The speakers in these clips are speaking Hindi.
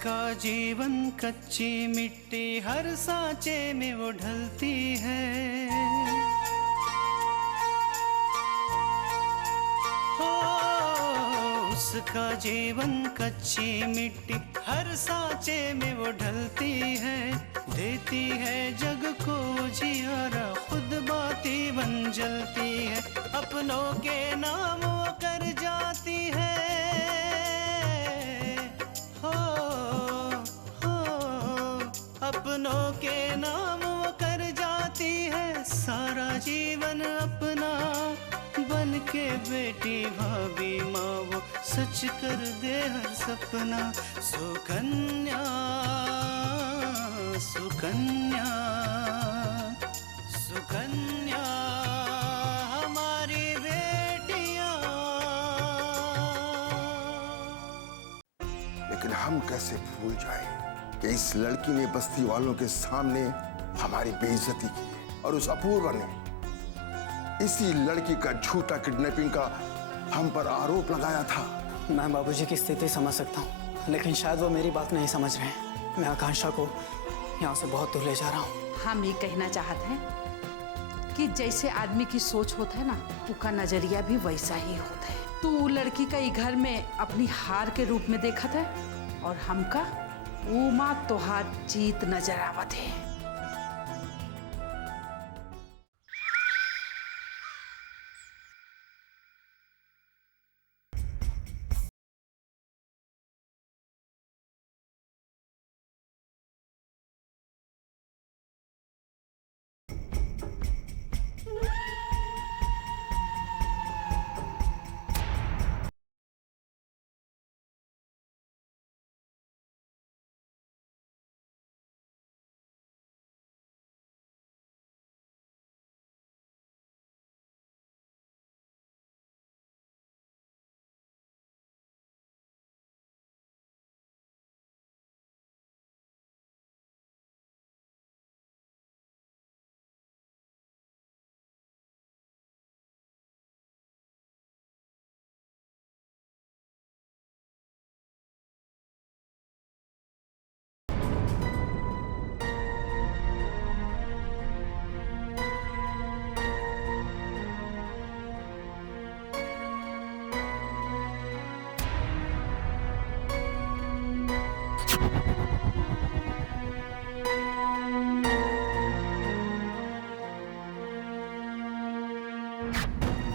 उसका जीवन कच्ची मिट्टी हर सांचे में वो ढलती है। हो उसका जीवन कच्ची मिट्टी हर सांचे में वो ढलती है। देती है जग को जियारा, खुद बाती बन जलती है। अपनों के नाम वो कर जाती है। अपनों के नाम वो कर जाती है। सारा जीवन अपना बन के बेटी भाभी माँ वो सच कर दे हर सपना। सुकन्या सुकन्या सुकन्या हमारी बेटियां। लेकिन हम कैसे भूल जाएं कि इस लड़की ने बस्ती वालों के सामने हमारी बेइज्जती की है और उस अपूर्वा ने इसी लड़की का झूठा किडनैपिंग का हम पर आरोप लगाया था। मैं बाबूजी की स्थिति समझ सकता हूँ, लेकिन शायद वो मेरी बात नहीं समझ रहे हैं। मैं आकांक्षा को यहाँ से बहुत दूर ले जा रहा हूँ। हम ये कहना चाहते हैं कि जैसे आदमी की सोच होता है ना, उसका नजरिया भी वैसा ही होता है। तू लड़की का ही घर में अपनी हार के रूप में देखा था और हमका उमा तोहार जीत नजर आवत है।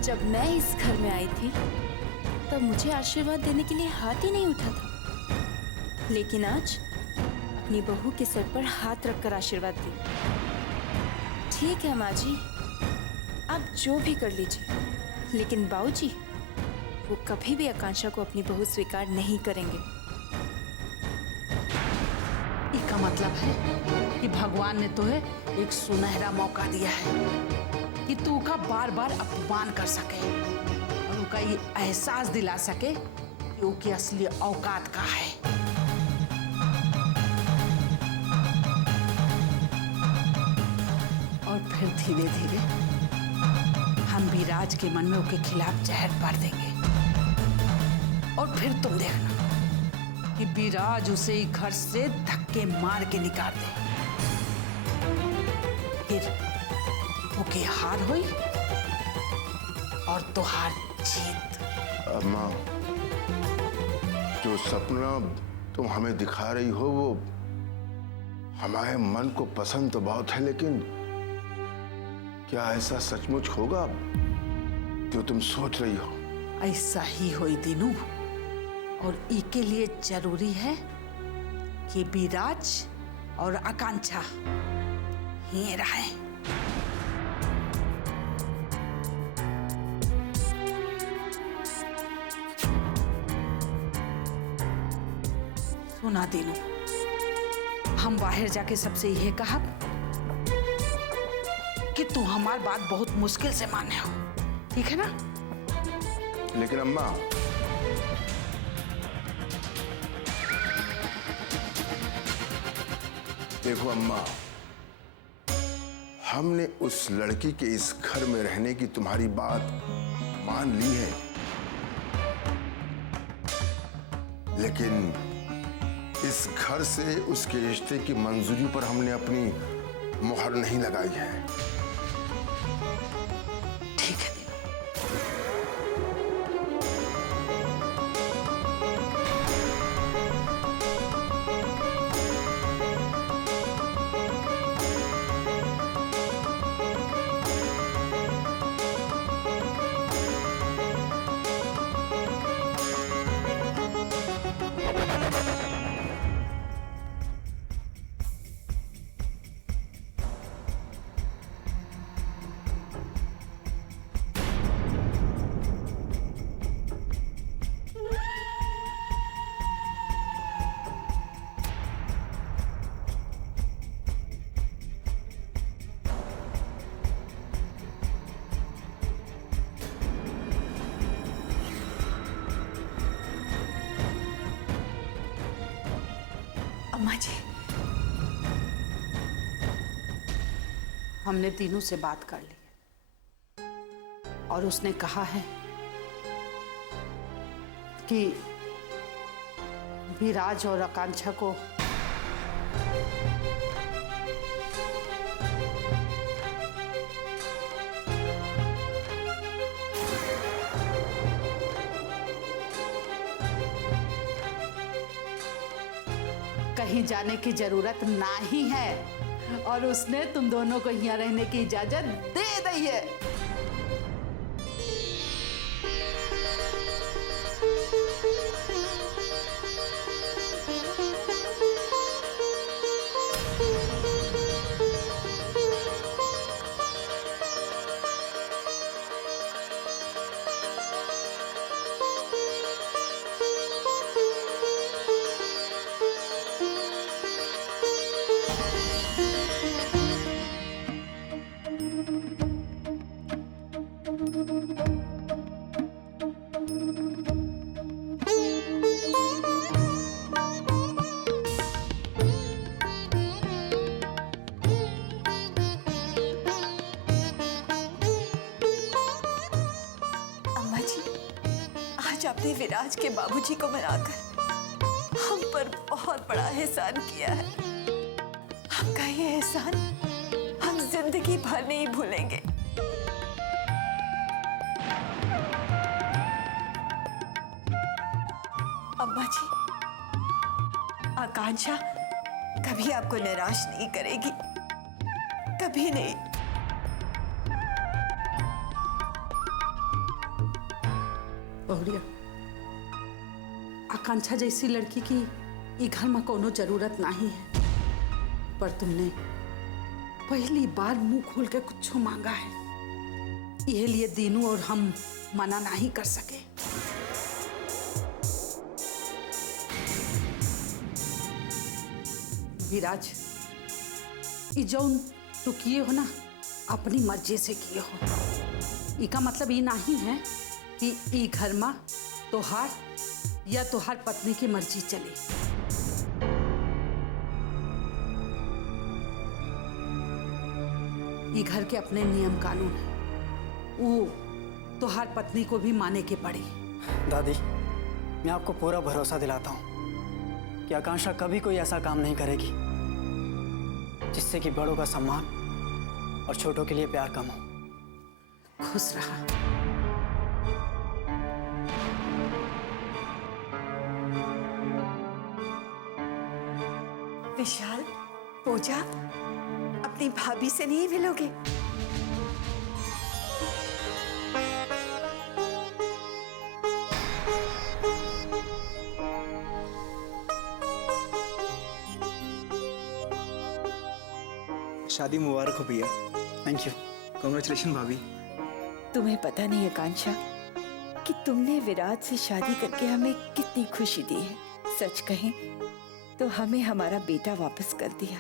जब मैं इस घर में आई थी तब मुझे आशीर्वाद देने के लिए हाथ ही नहीं उठा था, लेकिन आज अपनी बहू के सर पर हाथ रखकर आशीर्वाद दी। ठीक है माँ जी, आप जो भी कर लीजिए, लेकिन बाबूजी वो कभी भी आकांक्षा को अपनी बहू स्वीकार नहीं करेंगे। इसका मतलब है कि भगवान ने तुम्हें एक सुनहरा मौका दिया है कि तू का बार बार अपमान कर सके और उनका ये एहसास दिला सके कि उसकी असली औकात का है। और फिर धीरे धीरे हम भी राज के मन में उसके खिलाफ जहर भर देंगे और फिर तुम देखना कि विराज उसे घर से धक्के मार के निकाल दे। फिर ओके हार हुई और तुहार जीत। अम्मा, जो सपना तुम हमें दिखा रही हो वो हमारे मन को पसंद तो बहुत है, लेकिन क्या ऐसा सचमुच होगा जो तुम सोच रही हो? ऐसा ही हुई दीनू, और इसके लिए जरूरी है कि विराज और आकांक्षा ही रहे। सुना दीनू, हम बाहर जाके सबसे यह कहा कि तू हमारी बात बहुत मुश्किल से माने हो, ठीक है ना? लेकिन अम्मा, देखो अम्मा, हमने उस लड़की के इस घर में रहने की तुम्हारी बात मान ली है, लेकिन इस घर से उसके रिश्ते की मंजूरी पर हमने अपनी मुहर नहीं लगाई है। ठीक है दीनू। अम्मा जी, हमने तीनों से बात कर ली है और उसने कहा है कि विराज और आकांक्षा को कहीं जाने की जरूरत नहीं है और उसने तुम दोनों को यहाँ रहने की इजाजत दे दी है। आपने विराज के बाबूजी को मनाकर हम पर बहुत बड़ा एहसान किया है। आपका ये एहसान हम जिंदगी भर नहीं भूलेंगे। अम्मा जी, आकांक्षा कभी आपको निराश नहीं करेगी, कभी नहीं। बहुरिया, आकांक्षा जैसी लड़की की ये घर में कोनो जरूरत नहीं है, पर तुमने पहली बार मुंह खोल के कुछ मांगा है, यह लिए दीनू और हम मना नहीं कर सके। विराज, ये जौन तो किए हो ना, अपनी मर्जी से किए हो। इसका मतलब ये नहीं है कि ई घर में तोहार या तोहार पत्नी की मर्जी चली। ई घर के अपने नियम कानून है, वो तोहार पत्नी को भी माने के पड़ी। दादी, मैं आपको पूरा भरोसा दिलाता हूँ कि आकांक्षा कभी कोई ऐसा काम नहीं करेगी जिससे कि बड़ों का सम्मान और छोटों के लिए प्यार कम हो। खुश रहा। विशाल, पूजा, अपनी भाभी से नहीं मिलोगे? शादी मुबारक हो भैया। Thank you. कांग्रेचुलेशन भाभी। तुम्हें पता नहीं आकांक्षा कि तुमने विराज से शादी करके हमें कितनी खुशी दी है। सच कहें तो हमें हमारा बेटा वापस कर दिया।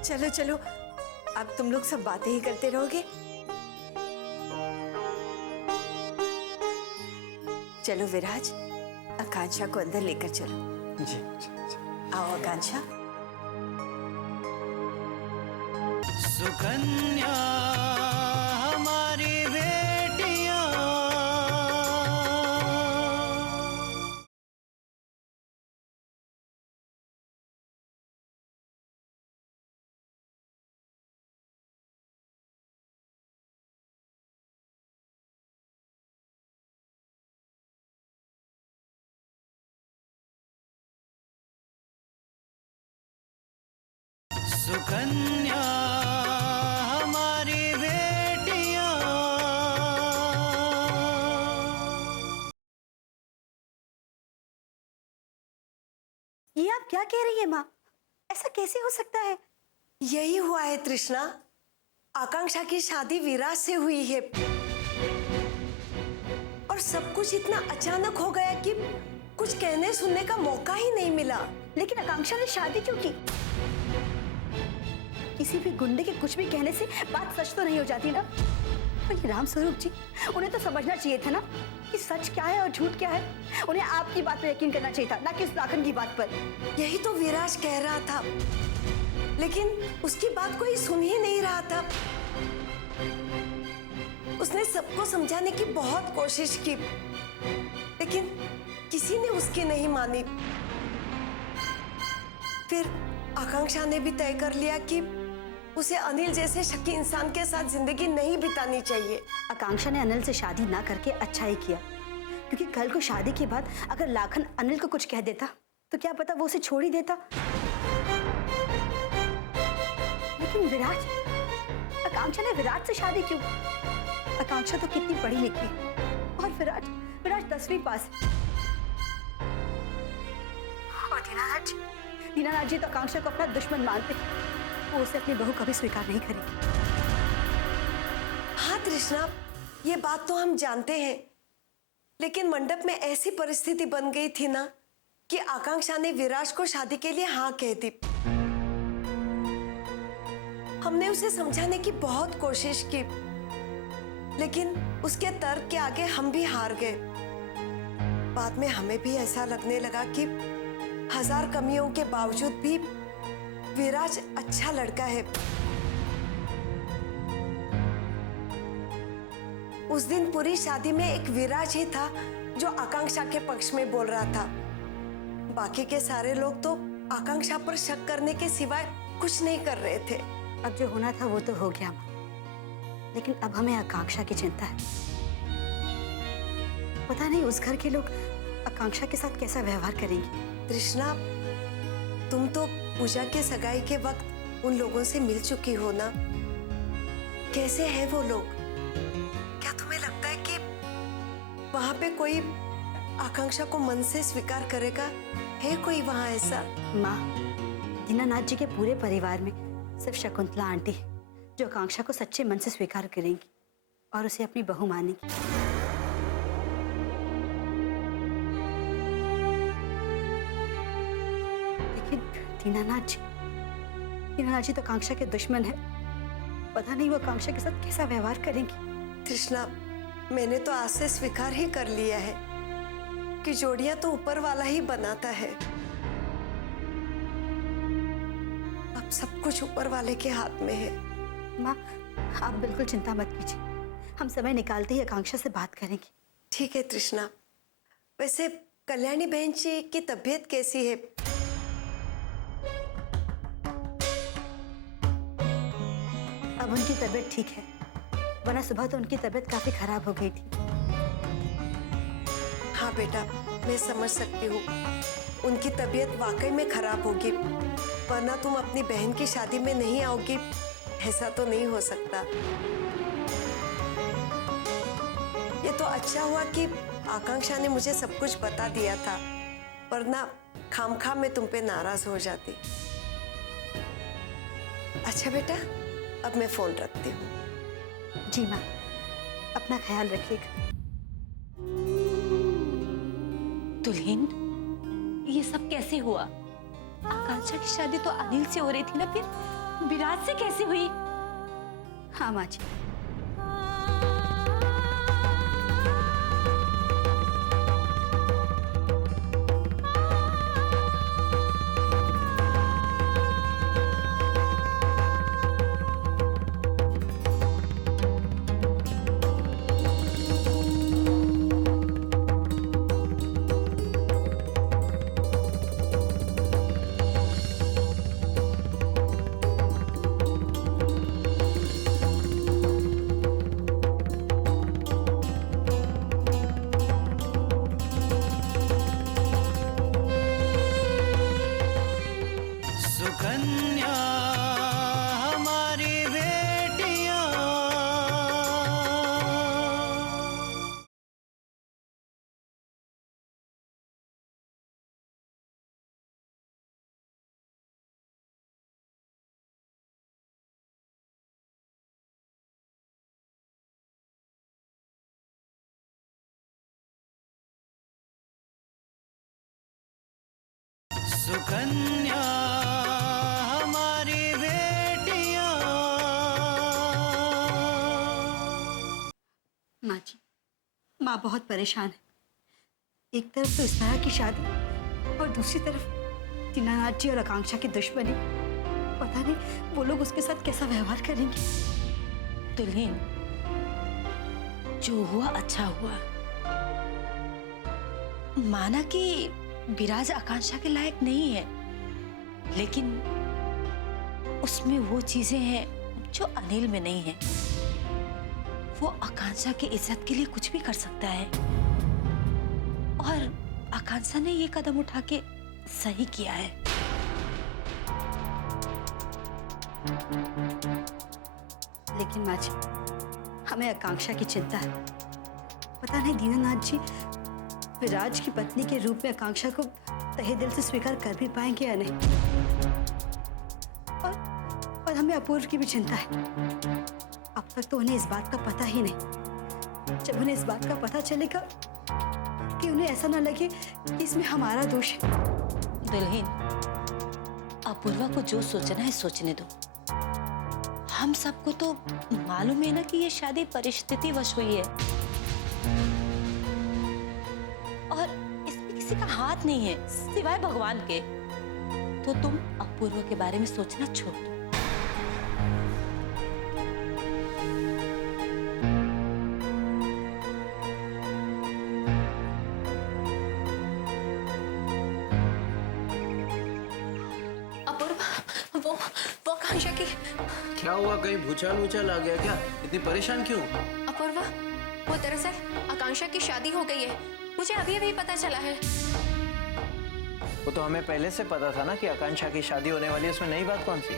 चलो चलो, अब तुम लोग सब बातें ही करते रहोगे। चलो विराज, आकांक्षा को अंदर लेकर चलो। जी। आओ आकांक्षा। सुकन्या सुकन्या हमारी बेटियां। ये आप क्या कह रही है माँ? ऐसा कैसे हो सकता है? यही हुआ है तृष्णा। आकांक्षा की शादी विराज से हुई है और सब कुछ इतना अचानक हो गया कि कुछ कहने सुनने का मौका ही नहीं मिला। लेकिन आकांक्षा ने शादी क्यों की? किसी भी गुंडे के कुछ भी कहने से बात सच तो नहीं हो जाती ना। और ये राम स्वरूप जी, उन्हें तो समझना चाहिए था ना कि सच क्या है और झूठ क्या है। उन्हें आपकी बात पर यकीन करना चाहिए था, ना कि उस लाखन की बात पर। यही तो विराज कह रहा था, लेकिन उसकी बात कोई सुन ही नहीं रहा था। उसने सबको समझाने की बहुत कोशिश की, लेकिन किसी ने उसकी नहीं मानी। फिर आकांक्षा ने भी तय कर लिया कि उसे अनिल जैसे शकी इंसान के साथ जिंदगी नहीं बितानी चाहिए। आकांक्षा ने अनिल से शादी ना करके अच्छा ही किया, क्योंकि कल को शादी के बाद अगर लाखन अनिल को कुछ कह देता तो क्या पता वो उसे छोड़ ही देता। लेकिन विराज, आकांक्षा ने विराज से शादी क्यों? आकांक्षा तो कितनी पढ़ी लिखी है और विराज 10वीं पास है। और दीनानाथ जी तो आकांक्षा को अपना दुश्मन मानते, वो उसे अपनी बहू कभी स्वीकार नहीं करेगी। हाँ तृष्णा, ये बात तो हम जानते हैं, लेकिन मंडप में ऐसी परिस्थिति बन गई थी ना कि आकांक्षा ने विराज को शादी के लिए हाँ कह दी। हमने उसे समझाने की बहुत कोशिश की, लेकिन उसके तर्क के आगे हम भी हार गए। बाद में हमें भी ऐसा लगने लगा कि 1000 कमियों के बावजूद भी विराज अच्छा लड़का है। उस दिन पूरी शादी में एक विराज ही था जो आकांक्षा के पक्ष में बोल रहा था। बाकी के सारे लोग तो आकांक्षा पर शक करने के सिवाय कुछ नहीं कर रहे थे। अब जो होना था वो तो हो गया, लेकिन अब हमें आकांक्षा की चिंता है। पता नहीं उस घर के लोग आकांक्षा के साथ कैसा व्यवहार करेंगे। तृष्णा, तुम तो पूजा के सगाई के वक्त उन लोगों से मिल चुकी हो ना। कैसे हैं वो लोग? क्या तुम्हें लगता है कि वहां पे कोई आकांक्षा को मन से स्वीकार करेगा? है कोई वहां ऐसा? माँ, दीनानाथ जी के पूरे परिवार में सिर्फ शकुंतला आंटी है जो आकांक्षा को सच्चे मन से स्वीकार करेंगी और उसे अपनी बहू मानेगी। लेकिन दीनानाथ जी तो आकांक्षा के दुश्मन है। पता नहीं वो आकांक्षा के साथ कैसा व्यवहार करेंगी। तृष्णा, मैंने तो आज से स्वीकार ही कर लिया है कि जोड़ियां तो ऊपर वाला ही बनाता है। अब सब कुछ ऊपर वाले के हाथ में है। माँ, आप बिल्कुल चिंता मत कीजिए, हम समय निकालते ही आकांक्षा से बात करेंगे। ठीक है तृष्णा। वैसे कल्याणी बहन जी की तबीयत कैसी है? अब उनकी तबीयत ठीक है, वरना सुबह तो उनकी तबीयत काफी खराब हो गई थी। हाँ बेटा, मैं समझ सकती हूँ। उनकी तबीयत वाकई में खराब होगी, वरना तुम अपनी बहन की शादी में नहीं आओगी, ऐसा तो नहीं हो सकता। ये तो अच्छा हुआ कि आकांक्षा ने मुझे सब कुछ बता दिया था, वरना खामखा मैं तुम पे नाराज हो जाती। अच्छा बेटा, अब मैं फोन रखती हूँ। जी माँ, अपना ख्याल रखिएगा। दुल्हन, ये सब कैसे हुआ? आकांक्षा की शादी तो अनिल से हो रही थी ना, फिर विराज से कैसे हुई? हाँ माँ जी, सुकन्या हमारी बेटियां। माँ जी, माँ बहुत परेशान है। एक तरफ तो इस तरह की शादी और दूसरी तरफ दीनानाथ जी और आकांक्षा की दुश्मनी। पता नहीं वो लोग उसके साथ कैसा व्यवहार करेंगे। दुल्हन, जो हुआ अच्छा हुआ। माना कि विराज आकांक्षा के लायक नहीं है, लेकिन उसमें वो चीजें हैं जो अनिल में नहीं है। वो आकांक्षा की इज्जत के लिए कुछ भी कर सकता है, और आकांक्षा ने ये कदम उठा के सही किया है। लेकिन माँ जी, हमें आकांक्षा की चिंता है। पता नहीं दीनानाथ जी विराज की पत्नी के रूप में आकांक्षा को तहे दिल से स्वीकार कर भी पाएंगे या नहीं। और हमें अपूर्व की भी चिंता है। अब तक तो उन्हें इस बात का पता ही नहीं। जब उन्हें इस बात का पता चलेगा कि उन्हें ऐसा ना लगे कि इसमें हमारा दोष है। दुल्हन, अपूर्वा को जो सोचना है सोचने दो। हम सबको तो मालूम है ना कि ये शादी परिस्थिति वश हुई है, और इसमें किसी का हाथ नहीं है सिवाय भगवान के। तो तुम अपूर्वा के बारे में सोचना छोड़ दो। वो आकांक्षा की। क्या हुआ, कहीं भूचाल वूचाल आ गया क्या? इतनी परेशान क्यों? अपूर्वा, वो दरअसल आकांक्षा की शादी हो गई है। मुझे अभी अभी पता चला है। वो तो हमें पहले से पता था ना कि आकांक्षा की शादी होने वाली है। उसमें नई बात कौन सी?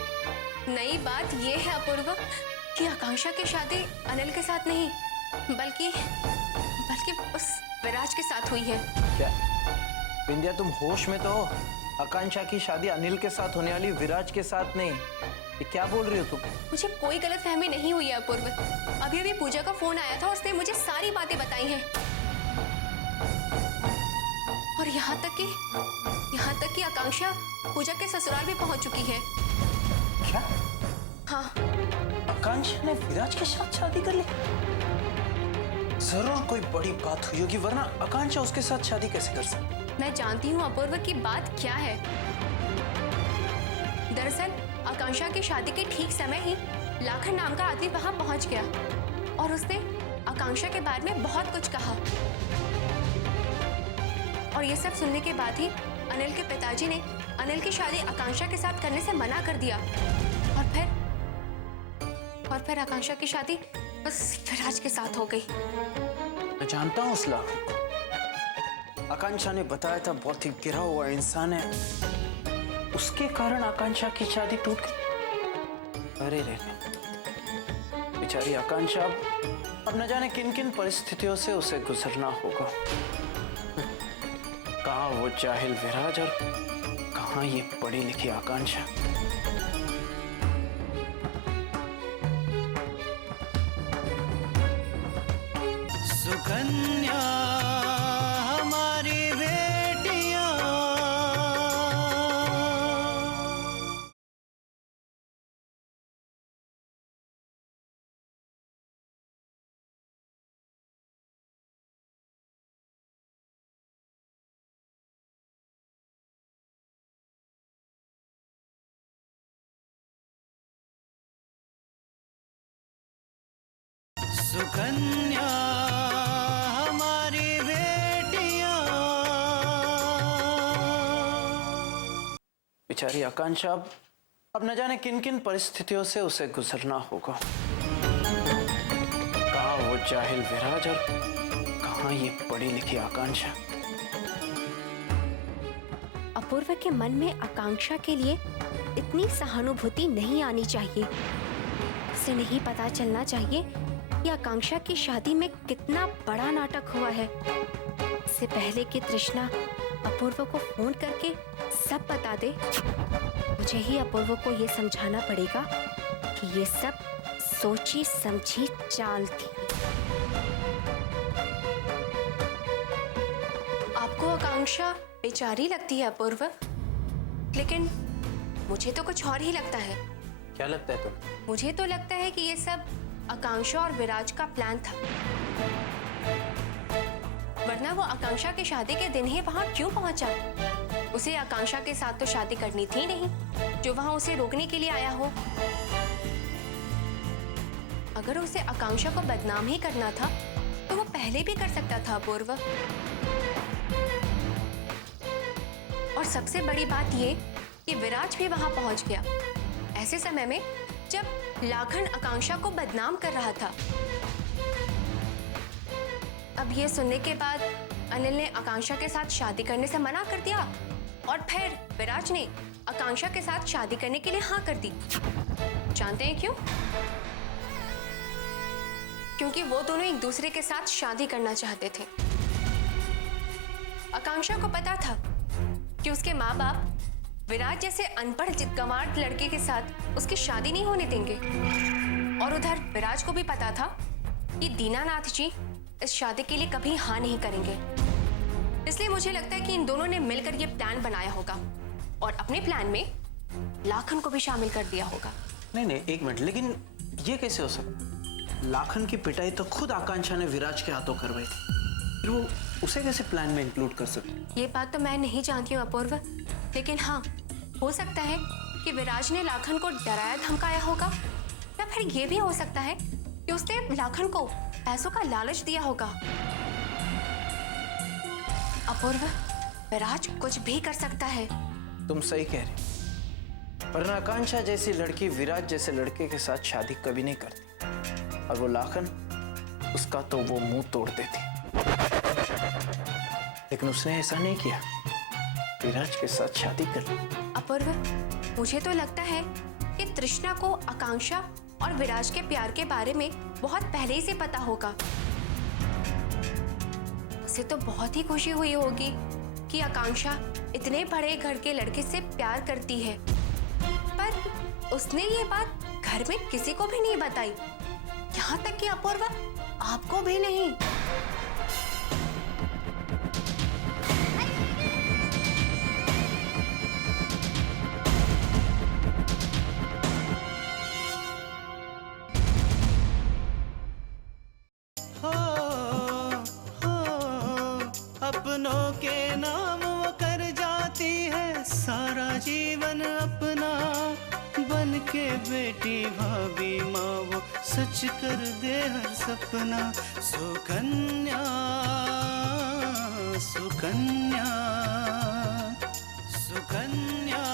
नई बात ये है अपूर्वा कि आकांक्षा की शादी अनिल के साथ नहीं, बल्कि उस विराज के साथ हुई है। क्या बिंदिया, तुम होश में तो हो? आकांक्षा की शादी अनिल के साथ होने वाली, विराज के साथ नहीं। ये क्या बोल रही हो तुम? मुझे कोई गलतफहमी नहीं हुई है अपूर्व। अभी अभी पूजा का फोन आया था, उसने मुझे सारी बातें बताई हैं। और यहाँ तक कि आकांक्षा पूजा के ससुराल भी पहुंच चुकी है। क्या? हाँ। आकांक्षा ने विराज के साथ शादी कर ली? जरूर कोई बड़ी बात हुई होगी, वरना आकांक्षा उसके साथ शादी कैसे कर सकती? मैं जानती हूँ अपूर्व की बात क्या है। दरअसल आकांक्षा की शादी के ठीक समय ही लाखन नाम का आदमी वहां पहुंच गया, और उसने आकांक्षा के बारे में बहुत कुछ कहा। और ये सब सुनने के बाद ही अनिल के पिताजी ने अनिल की शादी आकांक्षा के साथ करने से मना कर दिया। और फिर आकांक्षा की शादी बस विराज के साथ हो गई। मैं जानता हूँ उस लाखन को। आकांक्षा ने बताया था बहुत ही गिरा हुआ इंसान है, उसके कारण आकांक्षा की शादी टूट गई। अरे रे, बेचारी आकांक्षा अब न जाने किन किन परिस्थितियों से उसे गुजरना होगा। कहाँ वो जाहिल विराज और कहाँ ये पढ़ी लिखी आकांक्षा। सुकन्या हमारी बेटियां। सुकन्या हमारी बेटियां। बेचारी आकांक्षा अब न जाने किन किन परिस्थितियों से उसे गुजरना होगा। कहाँ वो जाहिल विराज और कहाँ ये पढ़ी लिखी आकांक्षा। अपूर्व के मन में आकांक्षा के लिए इतनी सहानुभूति नहीं आनी चाहिए। उसे नहीं पता चलना चाहिए कि आकांक्षा की शादी में कितना बड़ा नाटक हुआ है। इससे पहले कि तृष्णा अपूर्व को फोन करके सब बता दे, मुझे ही अपूर्व को ये समझाना पड़ेगा कि ये सब सोची समझी चाल थी। आपको आकांक्षा बेचारी लगती है अपूर्व? लेकिन मुझे तो कुछ और ही लगता है। क्या लगता है तुम्हें? मुझे तो लगता है कि ये सब आकांक्षा और विराज का प्लान था, वरना वो आकांक्षा की शादी के दिन ही वहां क्यों पहुंचा? उसे आकांक्षा के साथ तो शादी करनी थी नहीं, जो वहां उसे रोकने के लिए आया हो। अगर उसे आकांक्षा को बदनाम ही करना था तो वो पहले भी कर सकता था अपूर्व। और सबसे बड़ी बात ये कि विराज भी वहां पहुंच गया ऐसे समय में जब लाखन आकांक्षा को बदनाम कर रहा था। अब ये सुनने के बाद अनिल ने आकांक्षा के साथ शादी करने से मना कर दिया और फिर विराज ने आकांक्षा के साथ शादी करने के लिए हाँ कर दी। जानते हैं क्यों? क्योंकि वो दोनों एक दूसरे के साथ शादी करना चाहते थे। आकांक्षा को पता था कि उसके माँ बाप विराज जैसे अनपढ़ गंवार लड़के के साथ उसकी शादी नहीं होने देंगे, और उधर विराज को भी पता था कि दीनानाथ जी इस शादी के लिए कभी हाँ नहीं करेंगे। इसलिए मुझे लगता है कि इन दोनों ने मिलकर ये प्लान बनाया होगा और अपने प्लान में लाखन को भी शामिल कर दिया होगा। नहीं, एक मिनट, लेकिन ये कैसे हो सकता? लाखन की पिटाई तो खुद आकांक्षा ने विराज के हाथों करवाई थी, फिर वो उसे कैसे प्लान में इंक्लूड कर सकते? ये बात तो मैं नहीं जानती हूँ अपूर्व, लेकिन हाँ, हो सकता है कि विराज ने लाखन को डराया धमकाया होगा, या फिर ये भी हो सकता है कि उसने लाखन को पैसों का लालच दिया होगा। अपूर्व, विराज कुछ भी कर सकता है। तुम सही कह रही, वरना आकांक्षा जैसी लड़की विराज जैसे लड़के के साथ शादी कभी नहीं करती, और वो लाखन, उसका तो वो मुंह तोड़ देती। लेकिन उसने ऐसा नहीं किया, विराज के साथ शादी कर ली। अपूर्व, मुझे तो लगता है कि तृष्णा को आकांक्षा और विराज के प्यार के बारे में बहुत पहले ही से पता होगा। उसे तो बहुत ही खुशी हुई होगी कि आकांक्षा इतने बड़े घर के लड़के से प्यार करती है, पर उसने ये बात घर में किसी को भी नहीं बताई, यहाँ तक कि अपूर्व आपको भी नहीं। अपनों के नाम वो कर जाती है सारा जीवन अपना, बन के बेटी भाभी माँ वो सच कर दे हर सपना। सुकन्या सुकन्या सुकन्या